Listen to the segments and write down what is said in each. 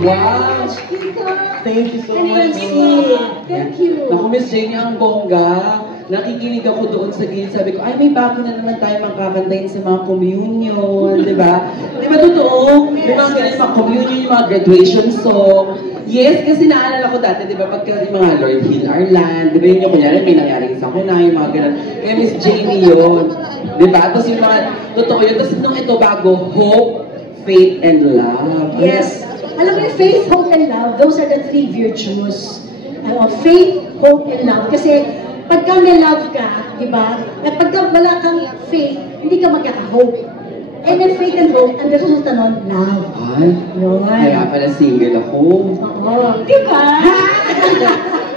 Wow! Thank you so much. Thank you. Naku, Miss Jenny, ang bongga. Nakikinig ako doon sa gilid. Sabi ko, ay, may bago na naman tayo makakantayin sa mga communion, di ba? Di ba totoo? Yung mga ganyan, mga communion, yung mga graduation song. Yes, kasi naalala ko dati, di ba, pagka yung mga Lord Heal Our Land, di ba yun yung kunyari, may nangyaring sa kuna, yung mga ganun. Kaya Miss Jenny yun. Di ba? Tapos yung mga, totoo yun. Tapos nung ito bago, Hope, Faith, and Love. Yes. Alam mo yung faith, hope, and love, those are the three virtues. Faith, hope, and love. Kasi pagka may love ka, di ba? At pagka wala kang faith, hindi ka magkaka-hope. And then faith and hope, ang resulta nun, love. Ay, kaya pala single ako. Oo. Di ba?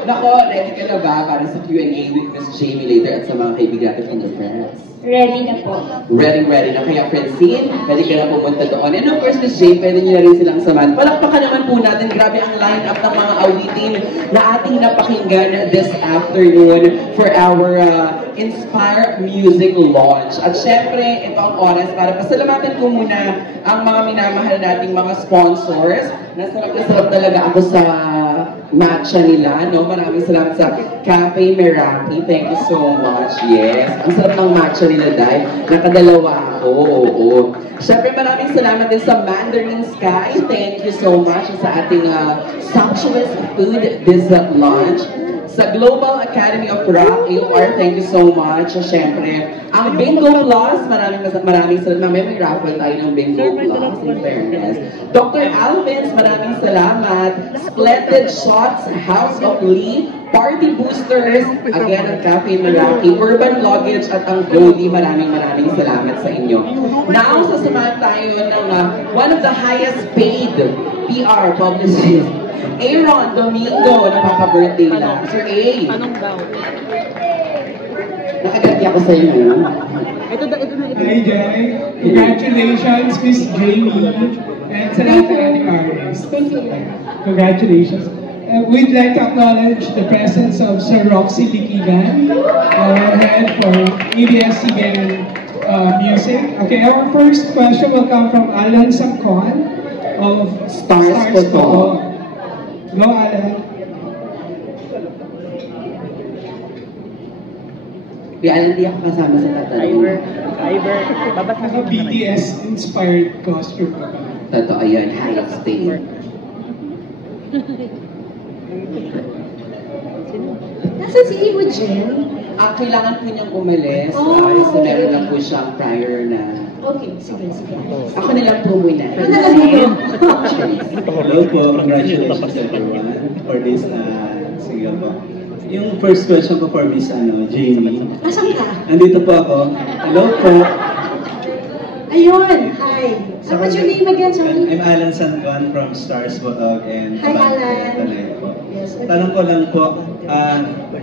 Nako, ready ka na ba para sa Q&A with Miss Jamie later at sa mga kaibigan natin from the friends? Ready na po. Ready na. Kaya Francine, ready ka na pumunta doon. And of course, Miss Jamie, pwede niyo na rin silang samahan. Palakpakan naman po natin. Grabe ang line-up ng mga awitin na ating napakinggan this afternoon for our Inspire Music launch. At syempre, ito ang oras para pasalamatan ko muna ang mga minamahal nating mga sponsors. Nasarap talaga ako sa matcha nila, no? Maraming salamat sa Cafe Meraki. Thank you so much. Yes. Ang sarap ng matcha nila, dahil nakadalawa ako. Oo. Siyempre, maraming salamat din sa Mandarin Sky. Thank you so much sa ating sumptuous food this lunch. Sa Global Academy of Rock, AOR, thank you so much. Siyempre, ang Bingo Plus, maraming salamat. May raffle tayo ng Bingo Plus, in fairness. Dr. Alvins, maraming salamat. Splendid Shots, House of Lee, Party Boosters, again, ang Cafe Meraki, Urban Luggage, at ang Goldie, maraming salamat sa inyo. Now, sasamahan tayo ng one of the highest paid PR publicists, Aaron Domingo, napaka-birthday na. Sir A. Anong daw? Nakaganti ako sa inyo. Ito na. Hi, Jai. Congratulations, Miss Jamie. And sa lahat ng ating artists. Thank you. Congratulations. We'd like to acknowledge the presence of Sir Roxy Liquigan, our head for ABS-CBN Music. Okay, our first question will come from Alan Sangkon of Stars Photo. Go, Alan. Kaya Alan, di ako kasama sa tatanong. Iver. Babasa ko BTS-inspired costume ka ba? Totoo yan, high state. Nasaan si Imogen? Kailangan po niyang umalis. So meron lang po siyang prior na... Okay, sige. Ako na lang po muna. Hello po, congratulations everyone for this single po. Yung first question ko for Miss Jamie. Asan ka? Nandito po ako. Hello po. Ayun, hi. What's your name again, sorry? I'm Alan Sanguan from Stars Botog and Hi, Alan. Yes, okay. Tanong ko lang po,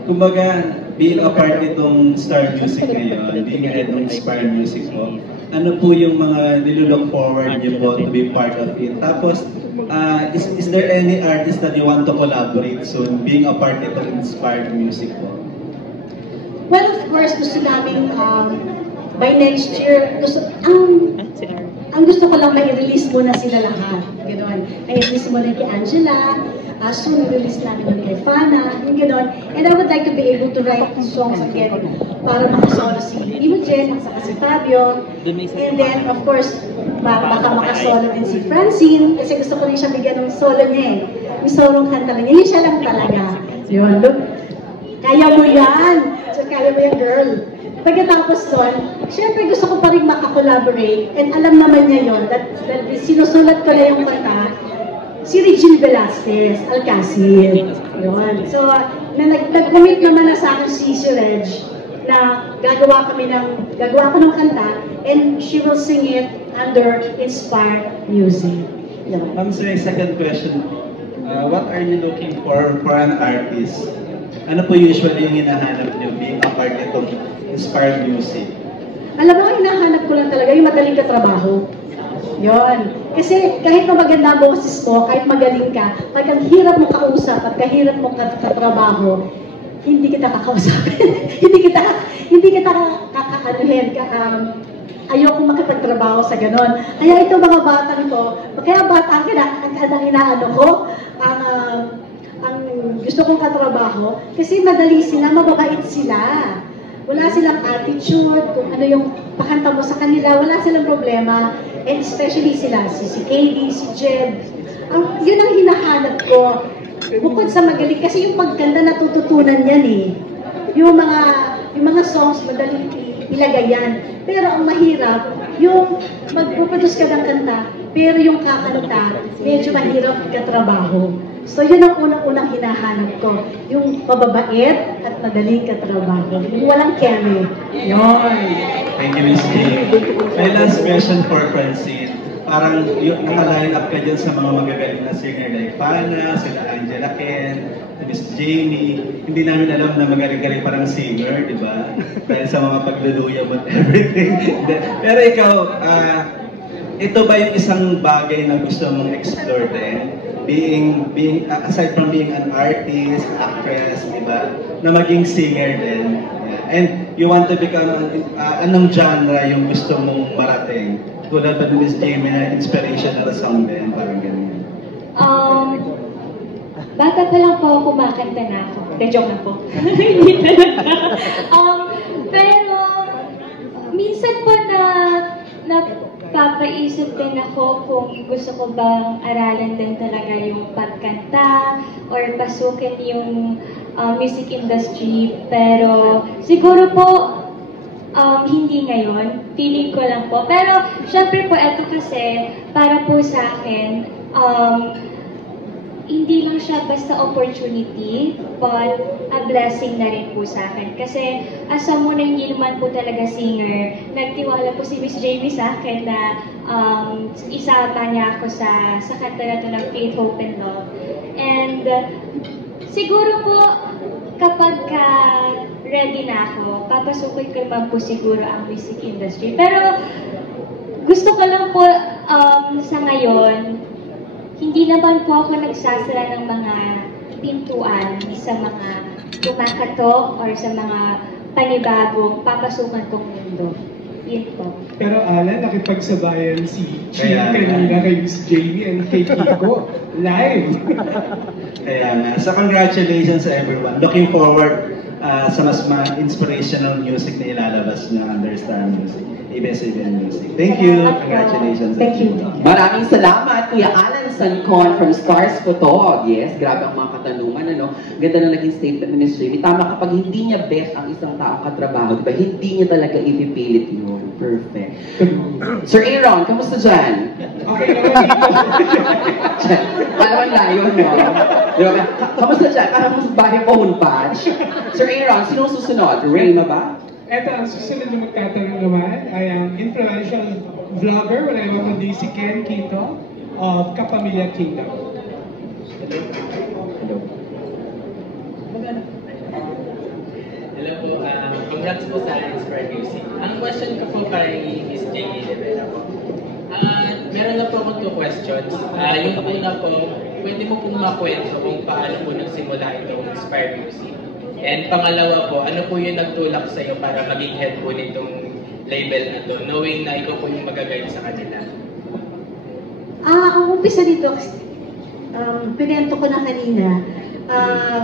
kumbaga, being a part nitong Star Music ngayon, being a head ng Inspire Music po, ano po yung mga nilulook forward niyo po to be part of it? Tapos, is there any artist that you want to collaborate soon, being a part nitong Inspire Music po? Well, of course, gusto namin by next year, ang gusto ko lang mai-release muna sila lahat. Ganoon. I-release muna kay Angela, soon i-release namin kay Fana, yung ganoon. And I would like to be able to write songs again para makasolo si Imogen, at saka si Fabio. And then, of course, baka makasolo din si Francine, kasi gusto ko rin siya bigyan ng solo niya eh. Yung solong kanta lang niya, yun siya lang talaga. Yun, look. Kaya mo yan! So, kaya mo yan, girl. Pagkatapos doon, syempre gusto ko pa rin makakollaborate, and alam naman niya yun, that sinusulat ko na yung kanta, si Regine Velasquez, Alcacil. Yun. So, nag-commit naman na sa akin si Reg, na gagawa ko ng kanta, and she will sing it under Inspire Music. Yun. Sir, second question, what are you looking for an artist? Ano po usually yung hinahanap niyo being a part nitong Inspire Music? Alam mo, hinahanap ko lang talaga yung magaling ka trabaho. Yon. Kasi kahit na maganda ang boses mo, kahit magaling ka, pag ang hirap mo kausap at kahirap mo katrabaho, hindi kita kakausapin. hindi kita kakaanuhin. Ayoko makipagtrabaho sa ganon. Kaya itong mga batang to, kaya bata ang inaano ko, ang gusto kong katrabaho, kasi madali sila, mababait sila. Wala silang attitude, kung ano yung pakanta mo sa kanila, wala silang problema. And especially sila, si Katie, si Jed. Yun ang hinahanap ko. Bukod sa magaling, kasi yung pagkanta natututunan yan eh. Yung mga songs, madaling ilagay yan. Pero ang mahirap, yung magpuproduce ka ng kanta, pero yung kakanta, medyo mahirap katrabaho. So yun ang unang-unang hinahanap ko. Yung mababait at madaling katrabaho. Yung walang keme. Yun. Thank you, Miss Jane. My last question for Francine. Parang naka-line up ka dyan sa mga magagaling na singer like Fana, sila Angela Ken, Miss Jamie. Hindi namin alam na magaling-galing parang singer, di ba? Dahil sa mga pagluluya mo at everything. Pero ikaw, ito ba yung isang bagay na gusto mong explore din? Being aside from being an artist, actress, di ba? Na maging singer din. Yeah. And you want to become, anong genre yung gusto mong marating? Tulad ba ni Miss Jamie na inspirational song din? Parang ganyan. Bata pa lang po ako, kumakanta na ako. Joke lang po. Hindi talaga. Pero, minsan po napapaisip din ako kung gusto ko bang aralan din talaga yung pagkanta or pasukin yung music industry. Pero, siguro po, hindi ngayon. Feeling ko lang po. Pero, syempre po, eto kasi, para po sa akin, hindi lang siya basta opportunity, but a blessing na rin po sa akin. Kasi as someone na hindi naman po talaga singer, nagtiwala po si Miss Jamie sa akin na isama niya ako sa kanta na to ng Faith, Hope, and Love. And siguro po, kapag ready na ako, papasukin ko naman po siguro ang music industry. Pero gusto ko lang po sa ngayon, hindi naman po ako nagsasara ng mga pintuan sa mga kumakatok or sa mga panibagong papasukan kong mundo. Yun po. Pero Alan, nakipagsabayan si Chin kanina kay Miss Jamie and kay Kiko live. Kaya nga. So congratulations to everyone. Looking forward sa mas inspirational music na ilalabas niyo under Star Music. ABS-CBN Music. Thank you. Congratulations. Thank you. Maraming salamat, Kuya Alan Sancon from Stars Photog. Yes, grabe ang mga katanungan, ano? Ganda na naging statement ni Miss Jamie. Tama, kapag hindi niya bet ang isang taong katrabaho, diba? Hindi niya talaga ipipilit yun. Perfect. Sir Aaron, kamusta dyan? Okay naman dito. Palawan layo, no? Diba? Kamusta dyan? Parang mas bahay phone patch. Sir Aaron, sino susunod? Rayma ba? Eto, ang susunod na magtatanong naman ay ang influential vlogger, wala naman kundi si Ken Quito of Kapamilya Kingdom. Hello po, congrats po sa Inspire Music. Ang question ko po kay Miss Jamie Rivera po. Meron na po akong 2 questions. Yung una po, pwede mo pong makwento kung paano po nagsimula itong Inspire Music. And pangalawa po, ano po yung nagtulak sa iyo para maging head po nitong label na to, knowing na ikaw po yung magaguide sa kanila? Ang umpisa dito, pinento ko na kanina,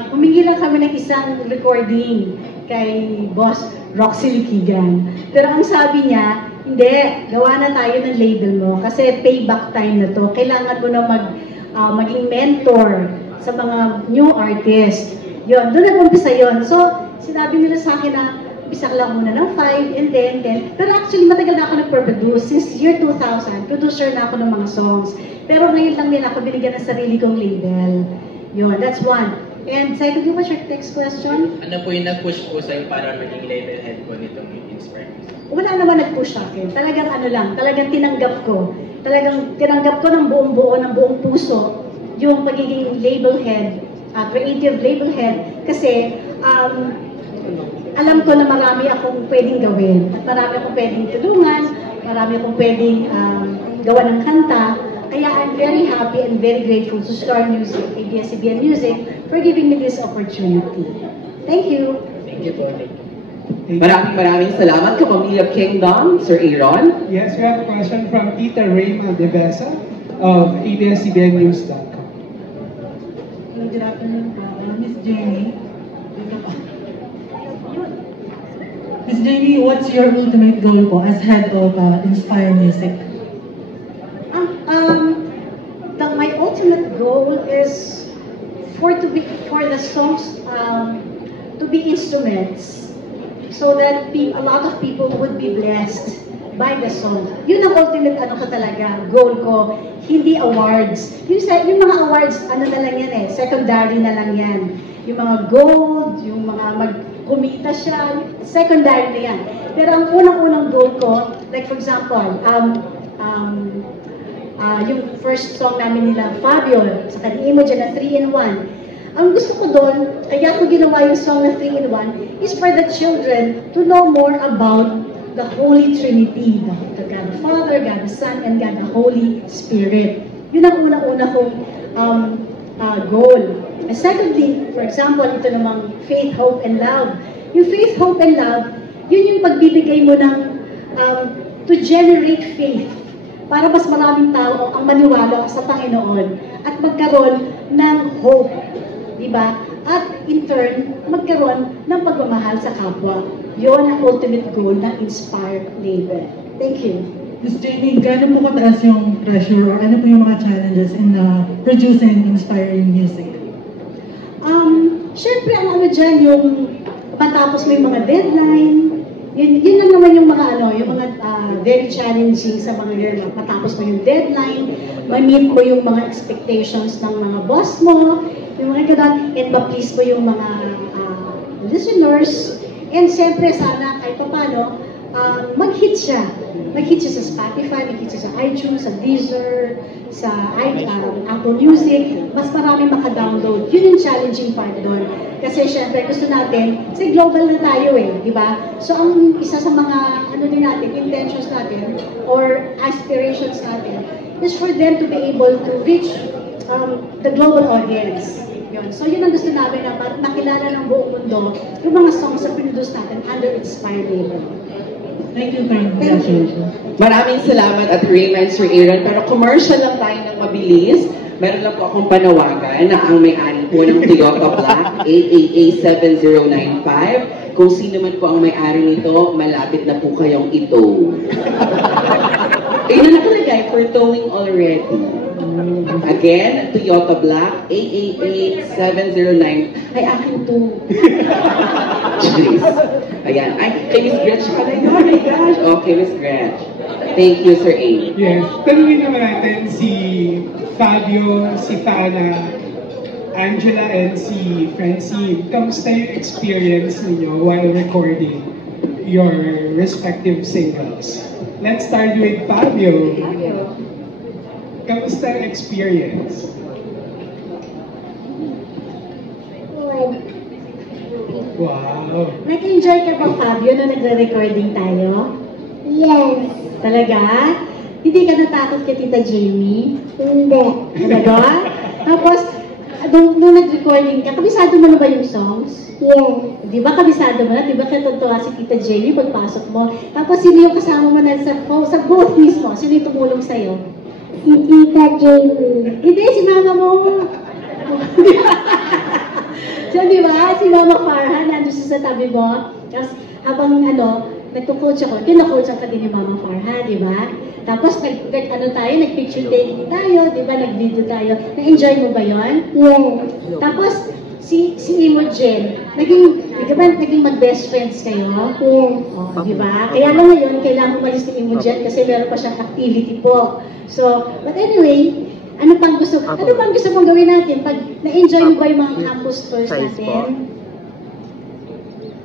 humingi lang kami ng isang recording kay Boss Roxy Likigan. Pero ang sabi niya, hindi, gawa na tayo ng label mo kasi payback time na to. Kailangan mo na maging mentor sa mga new artists. Yun, doon nag-umpisa yun. So, sinabi nila sa akin na umpisa lang muna ng 5 and 10. Pero actually, matagal na ako nag-produce. Since year 2000, producer na ako ng mga songs. Pero ngayon lang nila ako binigyan ng sarili kong label. Yun, that's one. And second, what's your next question? Ano po yung nag-push po sa'yo para maging label head po nitong Inspire Music? Wala naman nag-push sa akin. Talagang ano lang, talagang tinanggap ko. Talagang tinanggap ko ng buong buo, ng buong puso, yung pagiging label head, creative label head, kasi alam ko na marami akong pwedeng gawin. At marami akong pwedeng tulungan, marami akong pwedeng gawa ng kanta. Kaya I'm very happy and very grateful to Star Music, ABS-CBN Music, for giving me this opportunity. Thank you. Thank you po. Maraming salamat, Kapamilya Kingdom, Sir Aaron. Yes, we have a question from Tita Rayma De Besa. of ABS-CBNnews.com. Good afternoon, Miss Jamie. Miss Jamie, what's your ultimate goal po as head of Inspire Music? My ultimate goal is for the songs to be instruments, so that a lot of people would be blessed by the song. Yun ang ultimate goal ko, hindi awards. Yung mga awards, na lang yan secondary na lang yan. Yung mga gold, yung mga kumita siya, secondary na yan. Pero ang unang-unang goal ko, like for example, yung first song namin nila, Fabio, sa Imogen na 3-in-1. Ang gusto ko doon, kaya ko ginawa yung song na 3-in-1, is for the children to know more about the Holy Trinity, the God the Father, God the Son, and God the Holy Spirit. Yun ang unang-una kong goal. And secondly, for example, ito namang faith, hope, and love. Yung faith, hope, and love, yun yung pagbibigay mo ng to generate faith para mas maraming tao ang maniwala sa Panginoon at magkaroon ng hope, di ba? At in turn, magkaroon ng pagmamahal sa kapwa. Yun ang ultimate goal ng Inspire label. Thank you. Miss Jamie, gaano po kataas yung pressure or ano po yung mga challenges in producing inspiring music? Siyempre, ang dyan, yung matapos mo yung mga deadline, yun lang naman yung mga very challenging sa mga year. Matapos mo yung deadline, ma-meet mo yung mga expectations ng mga boss mo, yung mga ganun, and ma-please mo yung mga listeners, and siyempre sana kahit paano, mag-hit siya. Mag-hit siya sa Spotify, mag-hit siya sa iTunes, sa Deezer, sa Apple Music, mas maraming maka-download. Yun yung challenging part doon. Kasi syempre gusto natin, kasi global na tayo di ba? So ang isa sa mga, intentions natin, or aspirations natin, is for them to be able to reach the global audience. Yun. So yun ang gusto namin na makilala ng buong mundo, yung mga songs na produce natin under Inspire label. Thank you, congratulations. Maraming salamat at Raymond, Sir Aaron. Pero commercial lang tayo ng mabilis. Meron lang po akong panawagan na ang may-ari po ng Toyota Black AAA7095. Kung sino man po ang may-ari nito, malapit na po kayong ito. Yun na nakalagay for towing already. Again, Toyota Black AAA709. Ay, akin to. Jeez. Ayan. Ay, kay Miss Gretch pala yun. Oh my gosh. Okay, Miss Gretch. Thank you, Sir A. Yes. Tanungin naman natin si Fabio, si Fana, Angela, and si Francine. Kamusta yung experience ninyo while recording your respective singles? Let's start with Fabio. Kamusta ang experience? Wow. Nag-enjoy ka ba, Fabio, na nagre-recording tayo? Yes. Talaga? Hindi ka natakot kay Tita Jamie? Hindi. Talaga? Tapos, nung nag-recording ka, kabisado mo na ba yung songs? Yes. Di ba kabisado mo na? Di ba katutuwa si Tita Jamie pagpasok mo? Tapos, sino yung kasama mo na sa booth mismo? Sino yung tumulong sa'yo? Si Tita Jamie. Hindi, si mama mo. So, di ba? Si Mama Farhan, nandun siya sa tabi mo. Tapos, habang nagpo-coach ako, kina-coach ako din ni Mama Farhan, di ba? Tapos, nag-picture taking tayo, di ba? Nag-video tayo. Na-enjoy mo ba yon? Yes. Tapos, si Imogen, naging mag-best friends kayo? Yes. Oh, di ba? Kaya lang ngayon, kailangan umalis si Imogen kasi meron pa siyang activity po. So, but anyway, ano pang gusto mong gawin natin? Pag na-enjoy mo ba yung mga campus tours natin?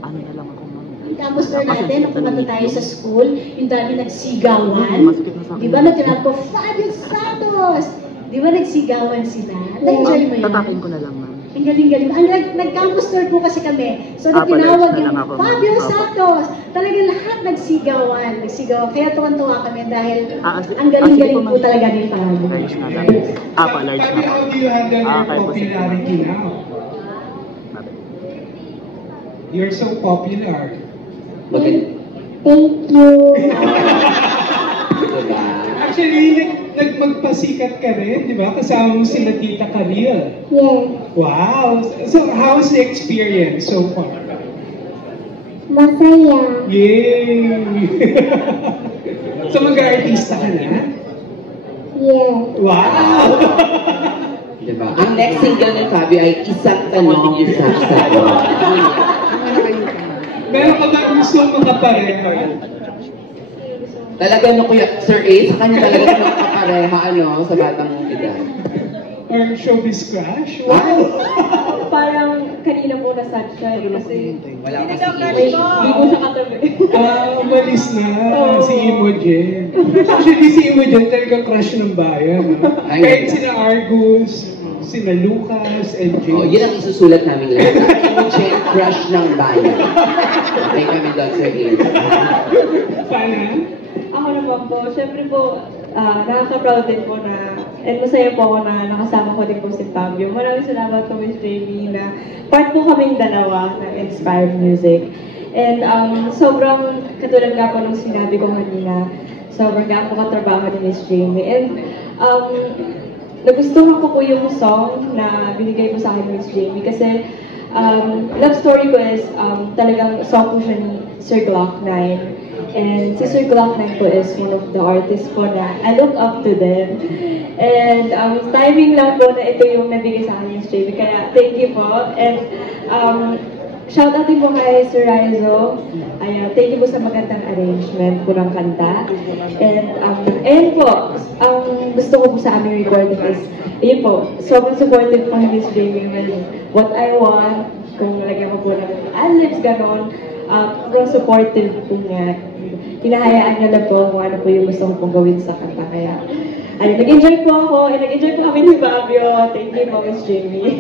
Ano na lang ako, ma'am? Yung campus tour natin, nung pumunta tayo sa school, yung dami nagsigawan. Di ba nagtinag ko, Fabio Santos! Di ba nagsigawan sila? Na-enjoy mo yun? Tatakin ko na lang, ma'am. Ang galing-galing. Nag-campus tour po kasi kami. So, tinawag yung Fabio Santos. Talagang lahat nagsigawan. Kaya tuwan-tuwa kami dahil ang galing-galing po talaga ni Fabio. Large na lang. Large na Fabio, how do you handle your popularity now? You're so popular. Maganda. Thank you. Diba? Actually, nagmagpasikat ka rin, di ba? Kasama mo sila Tita Karil. Yes. Wow! So, how's the experience so far? Masaya. Yay! So, mag-artista ka na? Yes. Wow! Diba? Ang next single ng Fabio ay Isang Tanong, Isang Sagot. Meron ka ba gusto makapareha? Talaga no, Kuya Sir A, sa kanya talaga nakakapareha, sa batang edad. Or showbiz crush? Wow! Parang kanina po na-sad siya kasi Wala pa hindi ko siya katabi. Umalis na si Imogen. Actually, si Imogen talagang crush ng bayan. Kahit sina Argus, sina Lucas, and James. Yun ang isusulat namin lahat. Imogen, crush ng bayan. Okay kami doon, Sir A. Paano? Ako naman po, syempre po, nakaka-proud din po na, and masaya po ako na nakasama ko din po si Fabio. Maraming salamat po, Miss Jamie, na part po kaming dalawa ng Inspired Music. And sobrang, katulad nga po nung sinabi ko kanina, sobrang nga po katrabaho ni Miss Jamie. And nagustuhan ko po yung song na binigay po sa akin ni Miss Jamie kasi love story ko is talagang song po siya ni Sir Glock 9. And si Sir Glock 9 po is one of the artists po na I look up to them. And timing lang po na ito yung nabigay sa akin ni Miss Jamie. Kaya thank you po. And shout out din po kay Sir Raizo. Thank you po sa magandang arrangement po ng kanta. And po, ang gusto ko po sa aming recording is, yun po, sobrang supportive po ni Miss Jamie when what I want, kung lagyan ko po ng ad-libs, gano'n, sobrang supportive po niya. Hinahayaan niya na po kung ano po yung gusto ko pong gawin sa kanta. Kaya, nag-enjoy po ako, and nag-enjoy po kami ni Fabio. Thank you po, Miss Jamie.